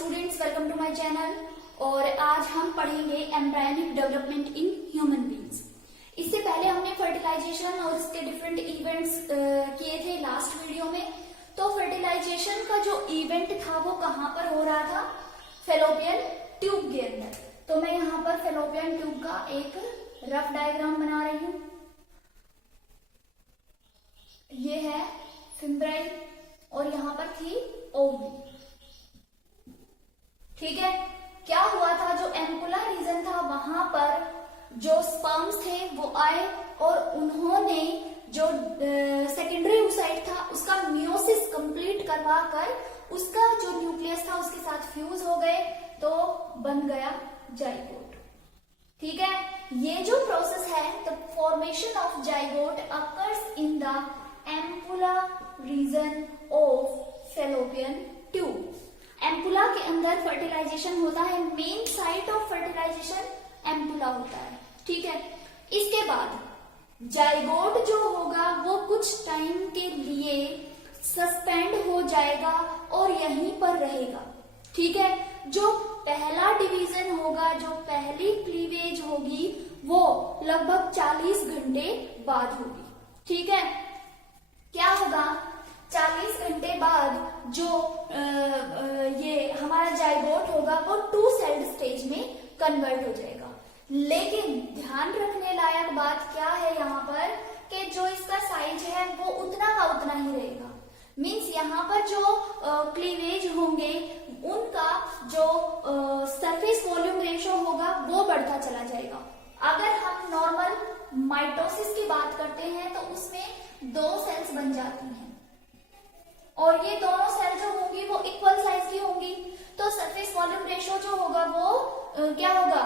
Students, welcome to my channel. और आज हम पढ़ेंगे embryonic development in human beings. इससे पहले हमने फर्टिलाइजेशन और इसके डिफरेंट इवेंट्स किए थे लास्ट वीडियो में। तो फर्टिलाइजेशन का जो इवेंट था वो कहाँ पर हो रहा था? फेलोपियन ट्यूब के अंदर। तो मैं यहाँ पर फेलोपियन ट्यूब का एक रफ डायग्राम बना रही हूँ। ये है फिम्ब्राई और यहाँ पर थी ओवरी। ठीक है, क्या हुआ था, जो एम्पुला रीजन था वहां पर जो स्पर्म्स थे वो आए और उन्होंने जो सेकेंडरी oocyte था उसका मियोसिस कंप्लीट करवा कर उसका जो न्यूक्लियस था उसके साथ फ्यूज हो गए, तो बन गया जाइगोट। ठीक है, ये जो प्रोसेस है, the formation of zygote occurs in the ampulla region of fallopian tube. Ampulla के अंदर फर्टिलाइजेशन होता है, main site of fertilisation ampulla होता है। ठीक है, इसके बाद जाइगोट जो होगा वो कुछ टाइम के लिए सस्पेंड हो जाएगा और यहीं पर रहेगा। ठीक है, जो पहला डिवीजन होगा, जो पहली क्लीवेज होगी वो लगभग 40 घंटे बाद होगी। ठीक है, क्या होगा, 40 घंटे बाद जो ये हमारा जाइगोट होगा वो 2 सेल्ड स्टेज में कन्वर्ट हो जाएगा। लेकिन ध्यान रखने लायक बात क्या है यहाँ पर कि जो इसका साइज है वो उतना का उतना ही रहेगा। मीन्स यहाँ पर जो क्लीवेज होंगे उनका जो सरफेस वॉल्यूम रेशो होगा वो बढ़ता चला जाएगा। अगर हम नॉर्मल माइटोसिस की बात करते हैं तो उसमें 2 सेल्स बन जाती हैं और ये दोनों सेल जो होंगी वो इक्वल साइज की होंगी, तो सरफेस वॉल्यूम रेशो जो होगा वो क्या होगा,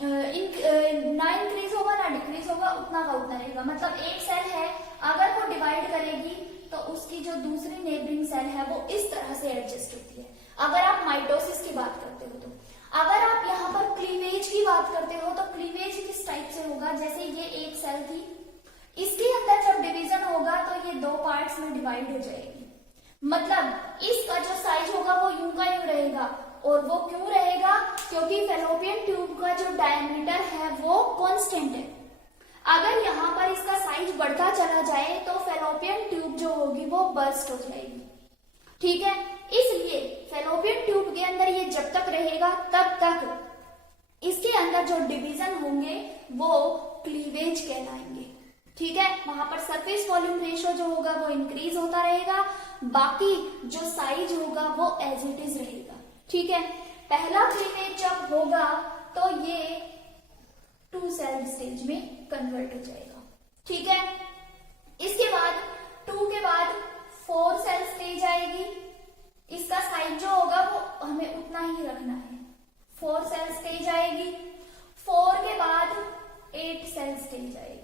ना इंक्रीज होगा ना डिक्रीज होगा, उतना का उतना रहेगा। मतलब एक सेल है, अगर वो डिवाइड करेगी तो उसकी जो दूसरी नेबरिंग सेल है वो इस तरह से एडजस्ट होती है। अगर आप माइटोसिस की बात करते हो तो, अगर आप यहाँ पर क्लीवेज की बात करते हो तो क्लीवेज किस टाइप से होगा, जैसे ये एक सेल थी, इसके अंदर जब डिवीजन होगा तो ये 2 पार्ट्स में डिवाइड हो जाएगी। मतलब इसका जो साइज होगा वो यूं का यूं रहेगा। और वो क्यों रहेगा? क्योंकि फेलोपियन ट्यूब का जो डायमीटर है वो कांस्टेंट है। अगर यहाँ पर इसका साइज बढ़ता चला जाए तो फेलोपियन ट्यूब जो होगी वो बर्स्ट हो जाएगी। ठीक है, इसलिए फेलोपियन ट्यूब के अंदर ये जब तक रहेगा तब तक इसके अंदर जो डिवीजन होंगे वो क्लीवेज कहलाएंगे। ठीक है, वहां पर सरफेस वॉल्यूम रेशो जो होगा वो इंक्रीज होता रहेगा, बाकी जो साइज होगा वो एज इट इज रहेगा। ठीक है, पहला क्लीवेज जब होगा तो ये 2 सेल स्टेज में कन्वर्ट हो जाएगा। ठीक है, इसके बाद 2 के बाद 4 सेल स्टेज आएगी। इसका साइज जो होगा वो हमें उतना ही रखना है, 4 सेल स्टेज आएगी। 4 के बाद 8 सेल स्टेज आएगी।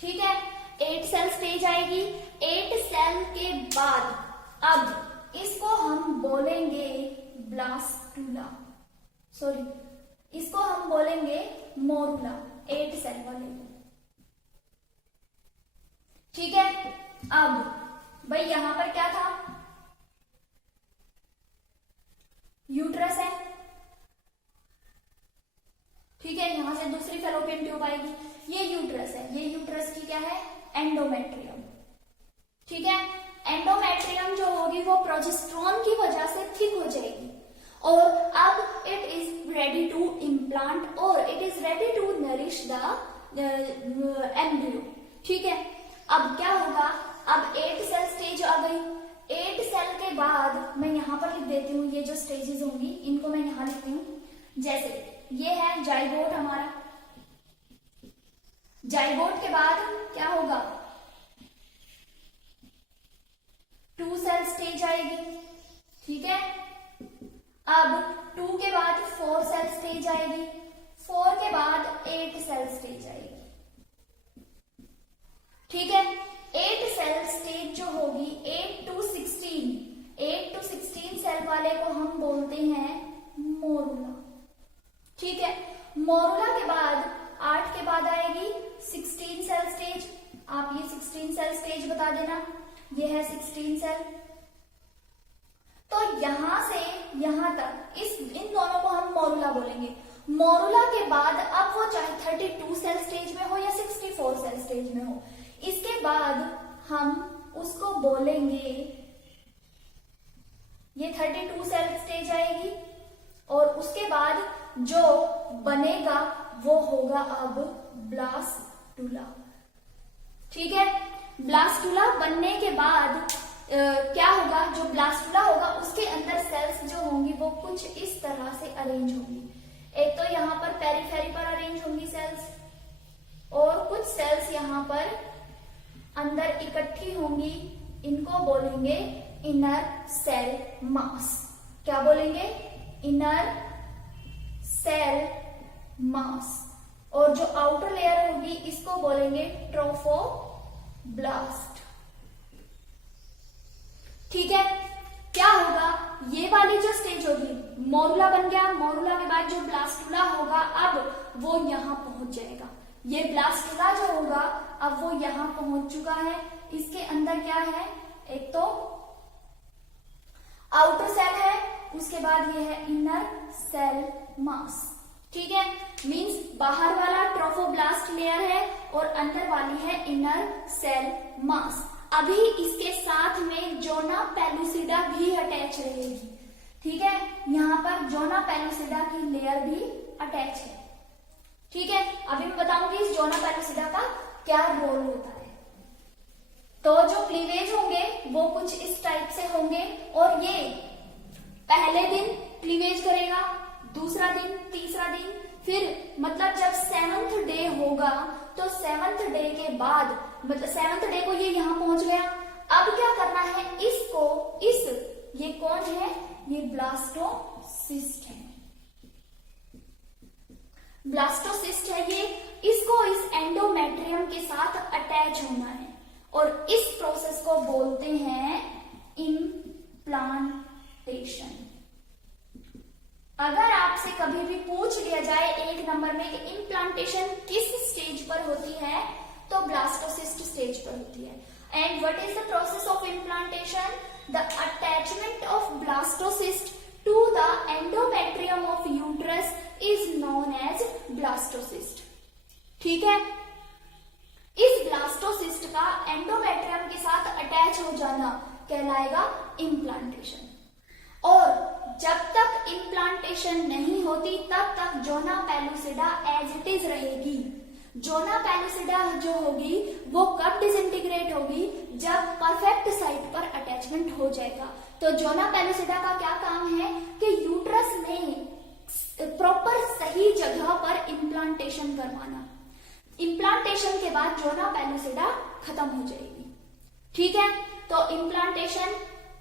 ठीक है, 8 सेल स्टेज आएगी। 8 सेल के बाद अब इसको हम बोलेंगे ब्लास्टुला, सॉरी इसको हम बोलेंगे मोरुला, 8 सेल वाले। ठीक है, अब भाई यहां पर क्या था, यूट्रस है। ठीक है, यहां से दूसरी फेलोपियन ट्यूब आएगी, ये यूट्रस है। ये यूट्रस की क्या है, एंडोमेट्रियम। ठीक है, एंडोमेट्रियम जो होगी वो प्रोजेस्टेरोन की वजह से थिक हो जाएगी और अब it is ready to implant और it is ready to nourish the embryo. ठीक है, अब क्या होगा, अब 8 सेल स्टेज आ गई। 8 सेल के बाद मैं यहाँ पर लिख देती हूँ, ये जो स्टेजेस होंगी इनको मैं यहाँ लिखती हूँ। जैसे ये है जाइगोट हमारा, जाइगोट के बाद क्या होगा, 2 सेल स्टेज आएगी। ठीक है, अब 2 के बाद 4 सेल स्टेज आएगी। 4 के बाद 8 सेल स्टेज आएगी। ठीक है, 8 सेल स्टेज जो होगी 8 to 16 सेल वाले को हम बोलते हैं मोरुला। ठीक है, मोरुला के बाद 8 के बाद आएगी 16 सेल स्टेज। आप ये 16 सेल स्टेज बता देना, ये है 16 सेल। तो यहां से यहां तक इन दोनों को हम मोरुला बोलेंगे। मोरुला के बाद अब वो चाहे 32 सेल स्टेज में हो या 64 सेल स्टेज में हो, इसके बाद हम उसको बोलेंगे, ये 32 सेल स्टेज आएगी और उसके बाद जो बनेगा वो होगा अब ब्लास्टुला। ठीक है, ब्लास्टुला बनने के बाद क्या होगा, जो ब्लास्टुला होगा उसके अंदर सेल्स जो होंगी वो कुछ इस तरह से अरेंज होंगी। एक तो यहाँ पर पेरिफेरी पर अरेंज होंगी सेल्स और कुछ सेल्स यहाँ पर अंदर इकट्ठी होंगी, इनको बोलेंगे इनर सेल मास। क्या बोलेंगे? Inner cell mass. और जो आउटर लेयर होगी इसको बोलेंगे ट्रोफोब्लास्ट। ठीक है, क्या होगा, ये वाली जो स्टेज होगी, मोरुला बन गया, मोरुला के बाद जो ब्लास्टुला होगा अब वो यहां पहुंच जाएगा। ये ब्लास्टुला जो होगा अब वो यहां पहुंच चुका है। इसके अंदर क्या है, एक तो आउटर सेल है, उसके बाद ये है इनर सेल मास। ठीक है, मींस बाहर वाला ट्रोफोब्लास्ट लेयर है और अंदर वाली है इनर सेल मास। अभी इसके साथ में जोना पेलुसिडा भी अटैच रहेगी। ठीक है, यहाँ पर जोना पेलुसिडा की लेयर भी अटैच है। ठीक है, अभी मैं बताऊंगी इस जोना पेलुसिडा का क्या रोल होता है। तो जो क्लीवेज होंगे वो कुछ इस टाइप से होंगे और ये पहले दिन क्लीवेज करेगा, दूसरा दिन, तीसरा दिन, फिर मतलब जब 7th डे होगा तो 7th डे के बाद, मतलब 7th डे को ये यहां पहुंच गया। अब क्या करना है, इसको ये कौन है, ये ब्लास्टोसिस्ट है। ब्लास्टोसिस्ट है ये, इसको इस एंडोमेट्रियम के साथ अटैच होना है और इस प्रोसेस को बोलते हैं इम्प्लांटेशन। अगर आपसे कभी भी पूछ लिया जाए 1 नंबर में कि इम्प्लांटेशन किस स्टेज पर होती है, तो ब्लास्टोसिस्ट स्टेज पर होती है। And what is the process of implantation? The attachment of blastocyst to the endometrium of uterus is known as blastocyst. ठीक है, इस ब्लास्टोसिस्ट का एंडोमेट्रियम के साथ अटैच हो जाना कहलाएगा इम्प्लांटेशन। और जब तक इम्प्लांटेशन नहीं होती तब तक zona pellucida as it is रहेगी। जोना पेलुसिडा जो होगी वो कब डिसइंटीग्रेट होगी, जब परफेक्ट साइट पर अटैचमेंट हो जाएगा। तो जोना पेलुसिडा का क्या काम है कि यूट्रस में प्रॉपर सही जगह पर इम्प्लांटेशन करवाना। इम्प्लांटेशन के बाद जोना पेलुसिडा खत्म हो जाएगी। ठीक है, तो इम्प्लांटेशन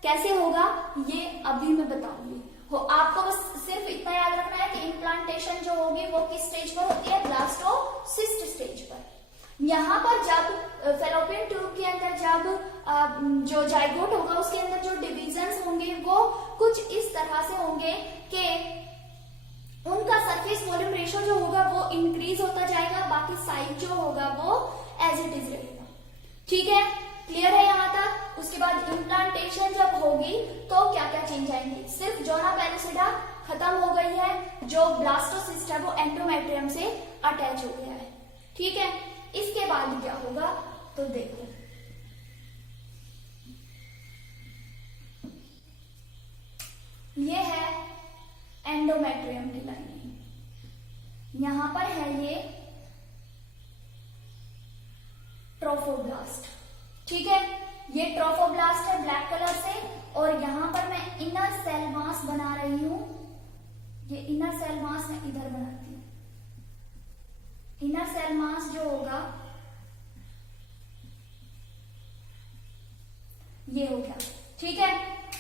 कैसे होगा ये अभी मैं बताऊंगी। आपको बस सिर्फ इतना याद रखना है कि इम्प्लांटेशन जो होगी वो किस स्टेज पर होती है, ब्लास्टोसिस्ट स्टेज पर। यहाँ पर जब फेलोपियन ट्यूब के अंदर जब जो जाइगोट होगा उसके अंदर जो डिविजन्स होंगे वो कुछ इस तरह से होंगे कि उनका सरफेस वॉल्यूम रेशियो जो होगा वो इंक्रीज होता जाएगा, बाकी साइज जो होगा वो एज इट इज रहेगा। ठीक है, क्लियर है यहाँ तक? उसके बाद इम्प्लांटेशन जब होगी तो क्या क्या चेंज आएंगे, सिर्फ जोना पेलुसिडा खत्म हो गई है, जो ब्लास्टोसिस्ट है वो एंडोमेट्रियम से अटैच हो गया है। ठीक है, इसके बाद क्या होगा तो देखो, ये है एंडोमेट्रियम की लाइनिंग, यहां पर है ये ट्रोफोब्लास्ट। ठीक है, ये ट्रोफोब्लास्ट है ब्लैक कलर से और यहां पर मैं इनर सेल मास बना रही हूं। ये इनर सेल मास मैं इधर बनाती हूं। इनर सेल मास जो होगा ये हो गया। ठीक है,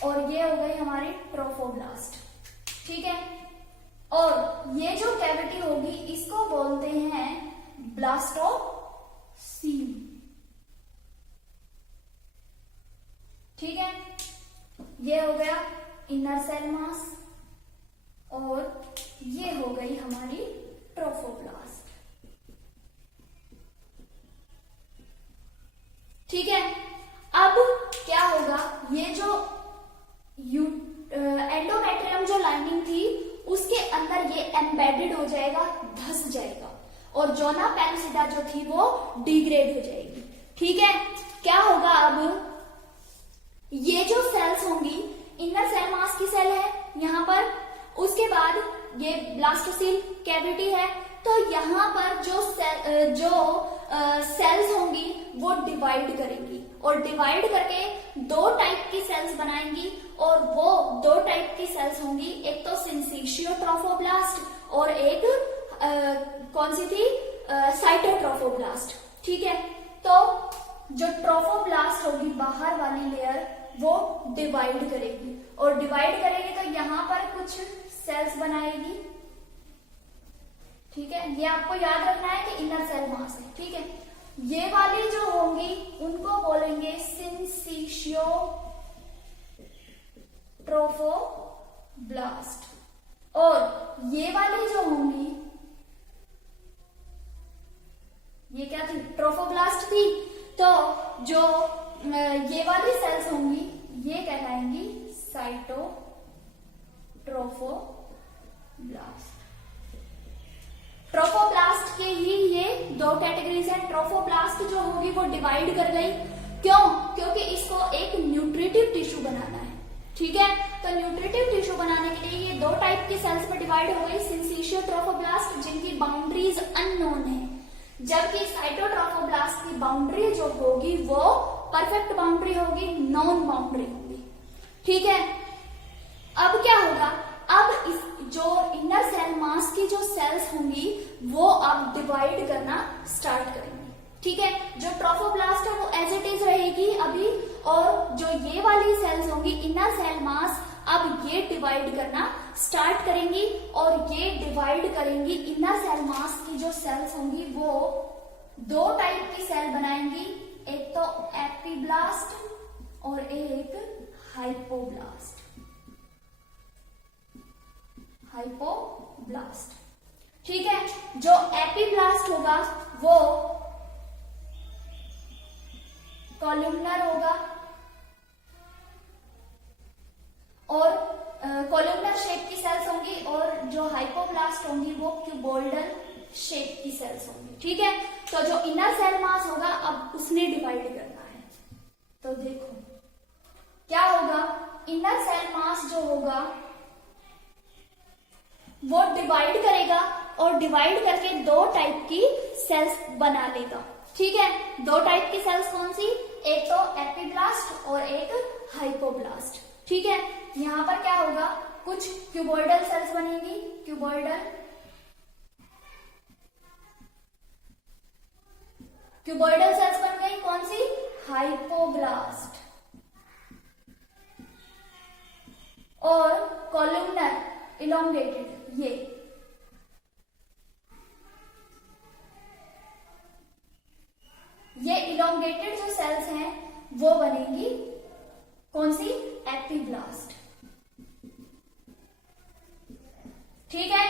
और ये हो गई हमारी ट्रोफोब्लास्ट। ठीक है, और ये जो कैविटी होगी इसको बोलते हैं ब्लास्टोसील। ठीक है, ये हो गया इनर सेल मास और ये हो गई हमारी ट्रोफोब्लास्ट। ठीक है, अब क्या होगा, ये जो और जोना पेलुसिडा जो थी वो डिग्रेड हो जाएगी। ठीक है, क्या होगा अब, ये जो सेल्स होंगी, इनर सेल मास की सेल है यहाँ पर, उसके बाद ये ब्लास्टोसिल कैविटी है, तो यहाँ पर जो सेल्स होंगी वो डिवाइड करेंगी और डिवाइड करके दो टाइप की सेल्स बनाएंगी, और वो दो टाइप की सेल्स होंगी, एक तो सिंसिशियो ट्रोफोब्लास्ट और एक कौन सी थी, साइटोट्रोफोब्लास्ट। ठीक है, तो जो ट्रोफोब्लास्ट होगी बाहर वाली लेयर वो डिवाइड करेगी, और डिवाइड करेगी तो यहाँ पर कुछ सेल्स बनाएगी। ठीक है, ये आपको याद रखना है कि इनर सेल मास है। ठीक है, ये वाली जो होंगी उनको बोलेंगे सिंसिशियो ट्रोफोब्लास्ट, और ये वाली जो होंगी, ये क्या थी, ट्रोफोब्लास्ट थी, तो जो ये वाली सेल्स होंगी ये कहलाएंगी साइटोट्रोफोब्लास्ट। ट्रोफोब्लास्ट के ही ये दो कैटेगरीज हैं। ट्रोफोब्लास्ट जो होगी वो डिवाइड कर गई, क्यों, क्योंकि इसको एक न्यूट्रिटिव टिश्यू बनाना है। ठीक है, तो न्यूट्रिटिव टिश्यू बनाने के लिए ये दो टाइप की सेल्स में डिवाइड हो गई, सिंसिशियो ट्रोफोब्लास्ट जिनकी बाउंड्रीज अननोन है, जबकि साइटोट्रोफोब्लास्ट की बाउंड्री जो होगी वो परफेक्ट बाउंड्री होगी, नॉन बाउंड्री होगी। ठीक है, अब क्या होगा, अब इस जो इनर सेल मास की जो सेल्स होंगी वो अब डिवाइड करना स्टार्ट करेंगे। ठीक है, जो ट्रोफोब्लास्ट है वो एज इट इज रहेगी अभी, और जो ये वाली सेल्स होंगी इनर सेल मास, अब ये डिवाइड करना स्टार्ट करेंगी, और ये डिवाइड करेंगी, इनर सेल मास की जो सेल्स होंगी वो दो टाइप की सेल बनाएंगी, एक तो एपिब्लास्ट और एक हाइपोब्लास्ट। हाइपोब्लास्ट, ठीक है, जो एपिब्लास्ट होगा वो कॉलमनर होगा, और कॉलमनर शेप की सेल्स होंगी, और जो हाइपोब्लास्ट होंगी वो क्यूबोइडल शेप की सेल्स होंगी। ठीक है, तो जो इनर सेल मास होगा अब उसने डिवाइड करना है, तो देखो क्या होगा, इनर सेल मास जो होगा वो डिवाइड करेगा, और डिवाइड करके दो टाइप की सेल्स बना लेगा। ठीक है, दो टाइप की सेल्स कौन सी, एक तो एपिब्लास्ट और एक हाइपोब्लास्ट। ठीक है, यहां पर क्या होगा, कुछ क्यूबोइडल सेल्स बनेंगी, क्यूबोइडल सेल्स बन गई, कौन सी, हाइपोब्लास्ट, और कॉलमनर इलोंगेटेड, ये इलोंगेटेड जो सेल्स हैं वो बनेंगी कौन सी, एपिब्लास्ट। ठीक है,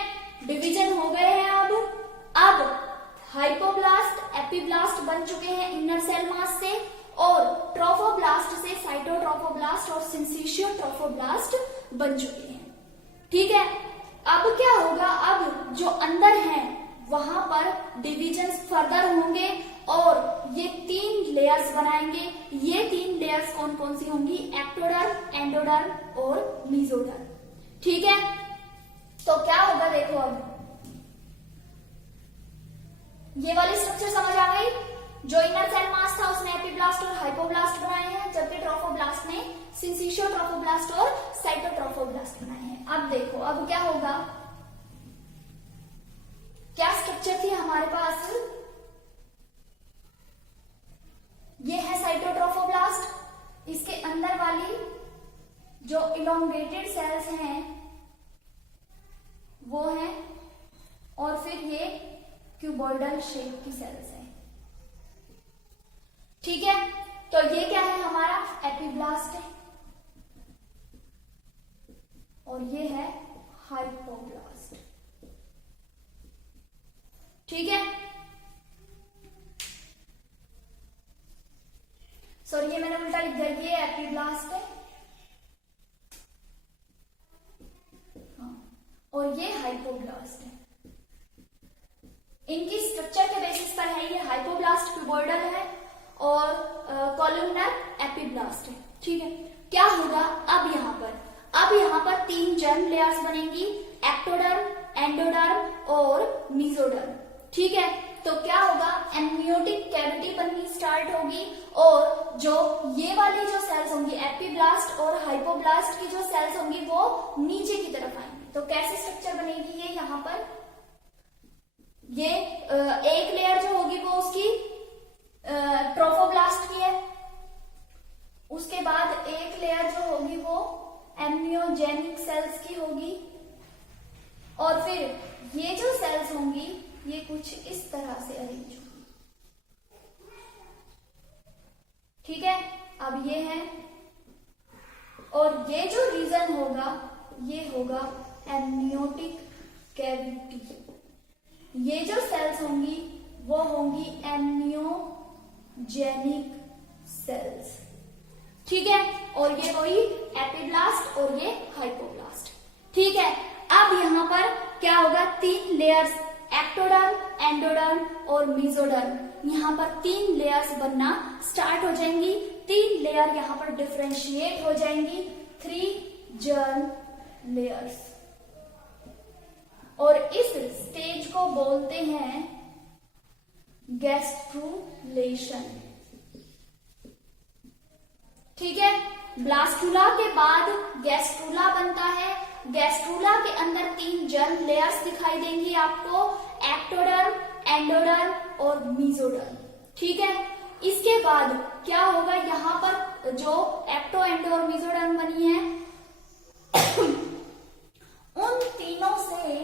डिवीजन हो गए हैं। अब हाइपोब्लास्ट एपिब्लास्ट बन चुके हैं इनर सेल मास से, और ट्रोफोब्लास्ट से साइटोट्रोफोब्लास्ट और सिंसिशियो ट्रोफोब्लास्ट बन चुके हैं। ठीक है, अब क्या होगा, अब जो अंदर है वहां पर डिविजन्स फर्दर होंगे, और ये तीन लेयर्स बनाएंगे। ये तीन लेयर्स कौन कौन सी होंगी, एक्टोडर्म, एंडोडर्म और मीजोडर्म। ठीक है, तो क्या होगा, देखो अब ये वाली स्ट्रक्चर समझ आ गई, जो इनर सेल मास था उसने एपिब्लास्ट और हाइपोब्लास्ट बनाए हैं, जबकि ट्रोफोब्लास्ट ने सिंसिशियो ट्रोफोब्लास्ट और साइटोट्रोफोब्लास्ट बनाए हैं। अब देखो अब क्या होगा, क्या स्ट्रक्चर थी हमारे पास, ये है साइटोट्रोफोब्लास्ट, इसके अंदर वाली जो इलोंगेटेड सेल्स हैं वो हैं, और फिर ये क्यूबोइडल शेप की सेल्स हैं। ठीक है, तो ये क्या है हमारा, एपिब्लास्ट है, और ये है हाइपोब्लास्ट। ठीक है, सॉरी ये मैंने उल्टा लिख दिया, ये एपिब्लास्ट है, हाँ, और ये हाइपोब्लास्ट है। इनकी स्ट्रक्चर के बेसिस पर है, ये हाइपोब्लास्ट क्यूबॉइडल है और कॉलमनर एपिब्लास्ट है। ठीक है, क्या होगा अब यहाँ पर 3 जर्म लेयर्स बनेंगी, एक्टोडर्म, एंडोडर्म और मीजोडर्म। ठीक है, तो क्या होगा, एमनियोटिक कैविटी बननी स्टार्ट होगी और जो ये वाली जो सेल्स होंगी एपिब्लास्ट और हाइपोब्लास्ट की जो सेल्स होंगी वो नीचे की तरफ आएंगी। तो कैसे स्ट्रक्चर बनेगी ये यहाँ पर, ये एक लेयर जो होगी वो उसकी ट्रोफोब्लास्ट की है, उसके बाद एक लेयर जो होगी वो एम्नियोजेनिक सेल्स की होगी और फिर ये जो सेल्स होंगी ये कुछ इस तरह से अरेंज होगी। ठीक है, अब ये है और ये जो रीजन होगा ये होगा एम्नियोटिक कैविटी। ये जो सेल्स होंगी वो होंगी एम्नियोजेनिक सेल्स। ठीक है, और ये वही एपिब्लास्ट और ये हाइपोब्लास्ट। ठीक है, अब यहाँ पर क्या होगा, 3 लेयर्स, एक्टोडर्म, एंडोडर्म और मीजोडर्म, यहाँ पर 3 लेयर्स बनना स्टार्ट हो जाएंगी। 3 लेयर यहाँ पर डिफरेंशिएट हो जाएंगी, 3 जर्म लेयर्स, और इस स्टेज को बोलते हैं गैस्ट्रुलेशन। ठीक है, ब्लास्टुला के बाद गैस्ट्रुला बनता है। गैस्ट्रुला के अंदर 3 जर्म लेयर्स दिखाई देंगी आपको, एक्टोडर्म, एंडोडर्म और मीजोडर्म। ठीक है, इसके बाद क्या होगा, यहाँ पर जो एक्टो, एंडो और मीजोडर्म बनी है उन तीनों से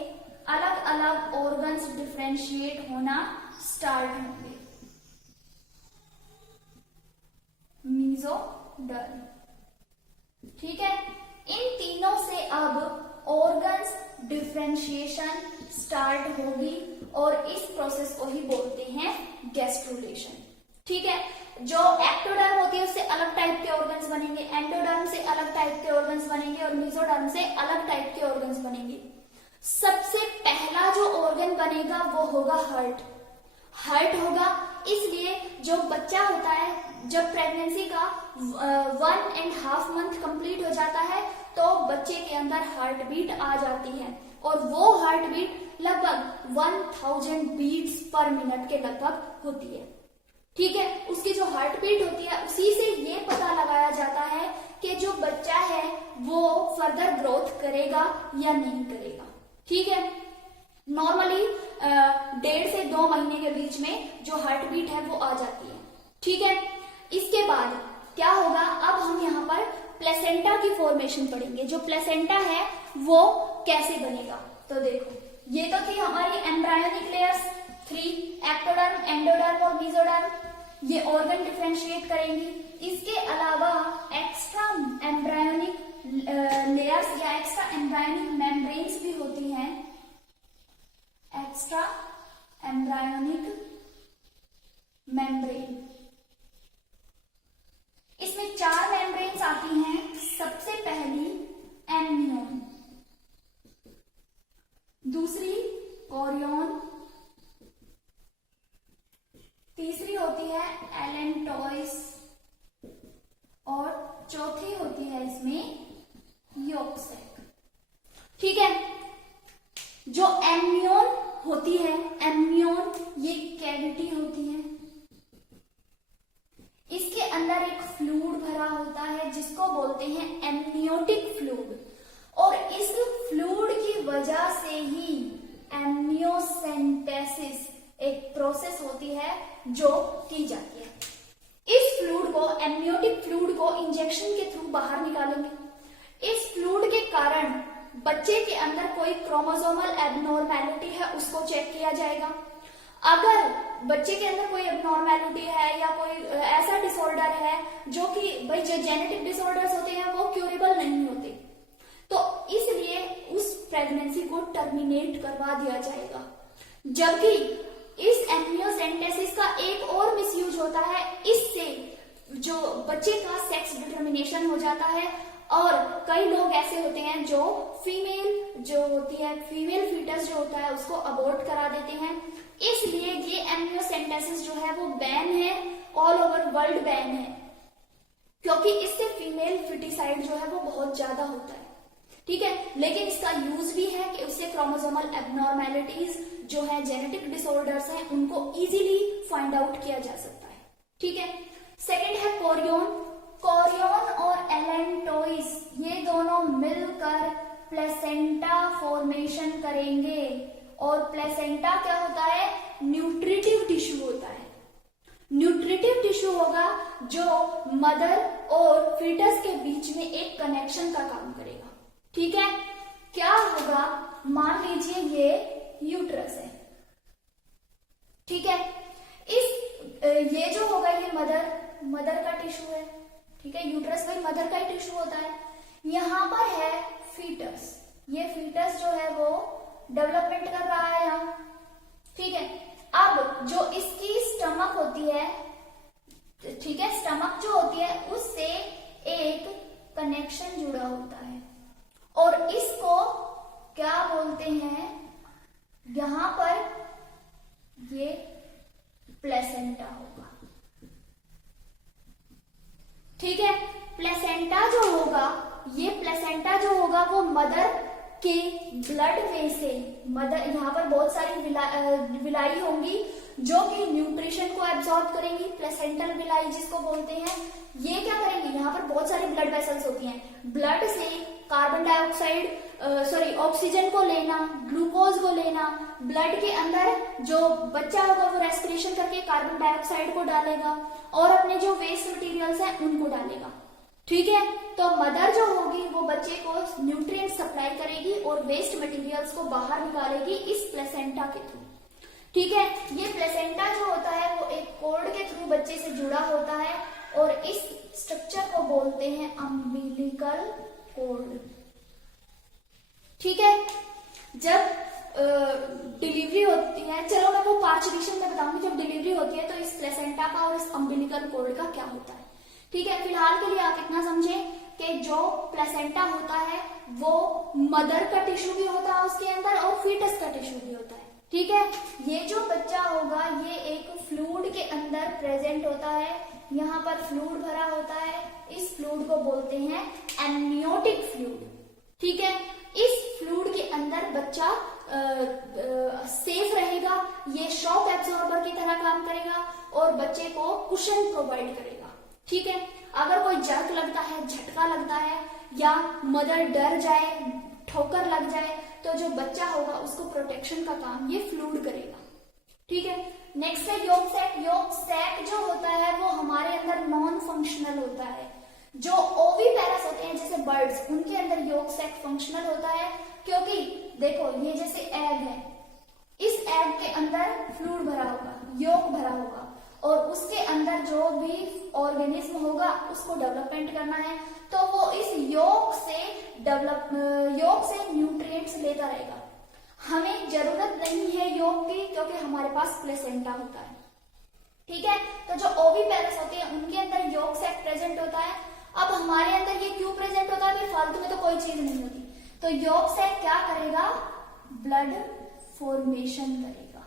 अलग अलग ऑर्गन्स डिफरेंशिएट होना स्टार्ट होंगे, मीजोडर्म। ठीक है, इन तीनों से अब ऑर्गन्स डिफरेंशिएशन स्टार्ट होगी और इस प्रोसेस को ही बोलते हैं गैस्ट्रुलेशन। ठीक है, जो एक्टोडर्म होती है उससे अलग टाइप के ऑर्गन्स बनेंगे, एंडोडर्म से अलग टाइप के ऑर्गन्स बनेंगे और मीजोडर्म से अलग टाइप के ऑर्गन्स बनेंगे। सबसे पहला जो ऑर्गन बनेगा वो होगा हार्ट। हार्ट होगा इसलिए जो बच्चा होता है, जब प्रेगनेंसी का 1.5 मंथ कंप्लीट हो जाता है तो बच्चे के अंदर हार्ट बीट आ जाती है और वो हार्ट बीट लगभग 1000 बीट्स पर मिनट के लगभग होती है। ठीक है, उसकी जो हार्ट बीट होती है उसी से ये पता लगाया जाता है कि जो बच्चा है वो फर्दर ग्रोथ करेगा या नहीं करेगा। ठीक है, नॉर्मली 1.5 से 2 महीने के बीच में जो हार्ट बीट है वो आ जाती है। ठीक है, इसके बाद क्या होगा, अब हम यहाँ पर प्लेसेंटा की फॉर्मेशन पढ़ेंगे। जो प्लेसेंटा है वो कैसे बनेगा, तो देखो ये तो थी हमारी एम्ब्रायोनिक लेयर्स 3, एक्टोडर्म, एंडोडर्म और मीजोडर्म, ये ऑर्गन डिफरेंशिएट करेंगी। इसके अलावा एक्स्ट्रा एम्ब्रायोनिक लेयर्स या एक्स्ट्रा एम्ब्रायोनिक मेम्ब्रेन्स भी होती हैं, एक्स्ट्रा एम्ब्रायोनिक मेम्ब्रेन। इसमें 4 मेम्ब्रेन्स आती हैं। सबसे पहली एमनियन, दूसरी कोरियन, तीसरी होती है एलेंटोइस और चौथी होती है इसमें यॉक सैक। ठीक है, जो एमनियन होती है, एमनियन ये कैविटी होती है, इसके अंदर एक फ्लूइड भरा होता है जिसको बोलते हैं एमनियोटिक फ्लूइड, और इस फ्लूइड की वजह से ही एमनियोसेंटेसिस एक प्रोसेस होती है जो की जाती है। इस फ्लूइड को, एमनियोटिक फ्लूइड को इंजेक्शन के थ्रू बाहर निकालेंगे। इस फ्लूइड के कारण बच्चे के अंदर कोई क्रोमोसोमल एबनॉर्मेलिटी है उसको चेक किया जाएगा। अगर बच्चे के अंदर कोई एबनॉर्मेलिटी है या कोई ऐसा डिसऑर्डर है जो कि भाई जो जेनेटिक डिसऑर्डर्स होते हैं वो क्यूरेबल नहीं होते, तो इसलिए उस प्रेगनेंसी को टर्मिनेट करवा दिया जाएगा। जबकि इस एम्नियोसेंटेसिस का एक और मिसयूज होता है, इससे जो बच्चे का सेक्स डिटर्मिनेशन हो जाता है और कई लोग ऐसे होते हैं जो फीमेल जो होती है, फीमेल फीटस जो होता है उसको अबॉर्ट करा देते हैं इसलिए ये एम्नियोसेंटेसिस जो है वो बैन है, ऑल ओवर वर्ल्ड बैन है, क्योंकि इससे फीमेल फिटिसाइड जो है वो बहुत ज्यादा होता है। ठीक है, लेकिन इसका यूज भी है कि उससे क्रोमोसोमल एबनॉर्मेलिटीज जो है, जेनेटिक डिसऑर्डर्स हैं, उनको इजीली फाइंड आउट किया जा सकता है। ठीक है, सेकंड है कोरियन। कोरियन और एलेंटोइस ये दोनों मिलकर प्लेसेंटा फॉर्मेशन करेंगे, और प्लेसेंटा क्या होता है, न्यूट्रिटिव टिश्यू होता है। न्यूट्रिटिव टिश्यू होगा जो मदर और फीटस के बीच में एक कनेक्शन का काम करेगा। ठीक है, क्या होगा, मान लीजिए ये यूट्रस है। ठीक है, ये जो होगा ये मदर का टिश्यू है। ठीक है, यूट्रस भाई मदर का ही टिश्यू होता है। यहां पर है फीटस, ये फीटस जो है वो डेवलपमेंट कर रहा है यहाँ। ठीक है, अब जो इसकी स्टमक होती है, ठीक है, स्टमक जो होती है उससे एक कनेक्शन जुड़ा होता है, और इसको क्या बोलते हैं, यहां पर ये प्लेसेंटा होगा। ठीक है, प्लेसेंटा जो होगा, ये प्लेसेंटा जो होगा वो मदर के ब्लड वे से, मदर यहाँ पर बहुत सारी विलाई होंगी जो कि न्यूट्रिशन को एब्जॉर्ब करेंगी, प्लेसेंटल विलाई जिसको बोलते हैं। ये क्या करेंगी, यहाँ पर बहुत सारी ब्लड वेसल्स होती हैं, ब्लड से कार्बन डाइऑक्साइड ऑक्सीजन को लेना, ग्लूकोज को लेना, ब्लड के अंदर जो बच्चा होगा वो रेस्पिरेशन करके कार्बन डाइऑक्साइड को डालेगा और अपने जो वेस्ट मटेरियल्स हैं उनको डालेगा। ठीक है, तो मदर जो होगी वो बच्चे को न्यूट्रिएंट सप्लाई करेगी और वेस्ट मटेरियल्स को बाहर निकालेगी इस प्लेसेंटा के थ्रू। ठीक है, ये प्लेसेंटा जो होता है वो एक कॉर्ड के थ्रू बच्चे से जुड़ा होता है, और इस स्ट्रक्चर को बोलते हैं अम्बिलिकल कॉर्ड। ठीक है, जब डिलीवरी होती है, चलो मैं वो पार्चुरेशन में बताऊंगी, जब डिलीवरी होती है तो इस प्लेसेंटा का और इस अम्बिलिकल कॉर्ड का क्या होता है। ठीक है, फिलहाल के लिए आप इतना समझें कि जो प्लेसेंटा होता है वो मदर का टिश्यू भी होता है उसके अंदर, और फीटस का टिश्यू भी होता है। ठीक है, ये जो बच्चा होगा ये एक फ्लूइड के अंदर प्रेजेंट होता है, यहाँ पर फ्लूइड भरा होता है, इस फ्लूइड को बोलते हैं एमनियोटिक फ्लूइड। ठीक है, इस फ्लूइड के अंदर बच्चा सेफ रहेगा, ये शॉक एब्जॉर्बर की तरह काम करेगा और बच्चे को कुशन प्रोवाइड करेगा। ठीक है, अगर कोई जर्क लगता है, झटका लगता है, या मदर डर जाए, ठोकर लग जाए, तो जो बच्चा होगा उसको प्रोटेक्शन का काम ये फ्लूइड करेगा। ठीक है, नेक्स्ट है यॉर्क सैक। यॉर्क सैक जो होता है वो हमारे अंदर नॉन फंक्शनल होता है। जो ओवीपेरस होते हैं जैसे बर्ड्स, उनके अंदर यॉर्क सैक फंक्शनल होता है, क्योंकि देखो ये जैसे एग है, इस एग के अंदर फ्लूइड भरा होगा, यॉर्क भरा होगा, और उसके अंदर जो भी ऑर्गेनिज्म होगा उसको डेवलपमेंट करना है, तो वो इस यॉर्क से न्यूट्रिएंट्स लेता रहेगा। हमें जरूरत नहीं है यॉर्क की, क्योंकि हमारे पास प्लेसेंटा होता है। ठीक है, तो जो ओवीपेरस होते हैं उनके अंदर यॉर्क सैक प्रेजेंट होता है। अब हमारे अंदर ये क्यों प्रेजेंट होता है, फालतू में तो कोई चीज नहीं होती। तो यॉर्क सैक क्या करेगा, ब्लड फॉर्मेशन करेगा।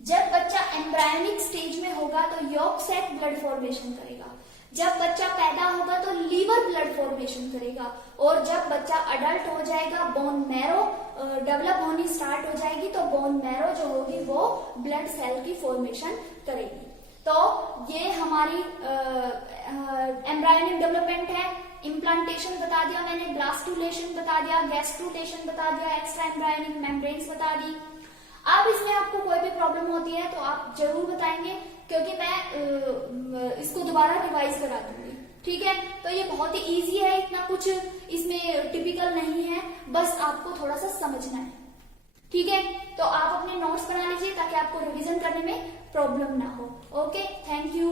जब बच्चा एम्ब्रायोनिक स्टेज में होगा तो यॉर्क सैक ब्लड फॉर्मेशन करेगा, जब बच्चा पैदा होगा तो लीवर ब्लड फॉर्मेशन करेगा, और जब बच्चा अडल्ट हो जाएगा, बोन मैरो डेवलप होनी स्टार्ट हो जाएगी, तो बोन मैरो जो होगी वो ब्लड सेल की फॉर्मेशन करेगी। तो ये हमारी एम्ब्रायोनिक डेवलपमेंट है। इम्प्लांटेशन बता दिया मैंने, ब्लास्टुलेशन बता दिया, गैस्ट्रुलेशन बता दिया, एक्स्ट्रा एम्ब्रायोनिक मेम्ब्रेन्स बता दी। अब इसमें आपको कोई भी प्रॉब्लम होती है तो आप जरूर बताएंगे, क्योंकि मैं इसको दोबारा रिवाइज करा दूंगी। ठीक है, तो ये बहुत ही इजी है, इतना कुछ इसमें टिपिकल नहीं है, बस आपको थोड़ा सा समझना है। ठीक है, तो आप अपने नोट्स बना लीजिए ताकि आपको रिवीजन करने में प्रॉब्लम ना हो। Okay, thank you.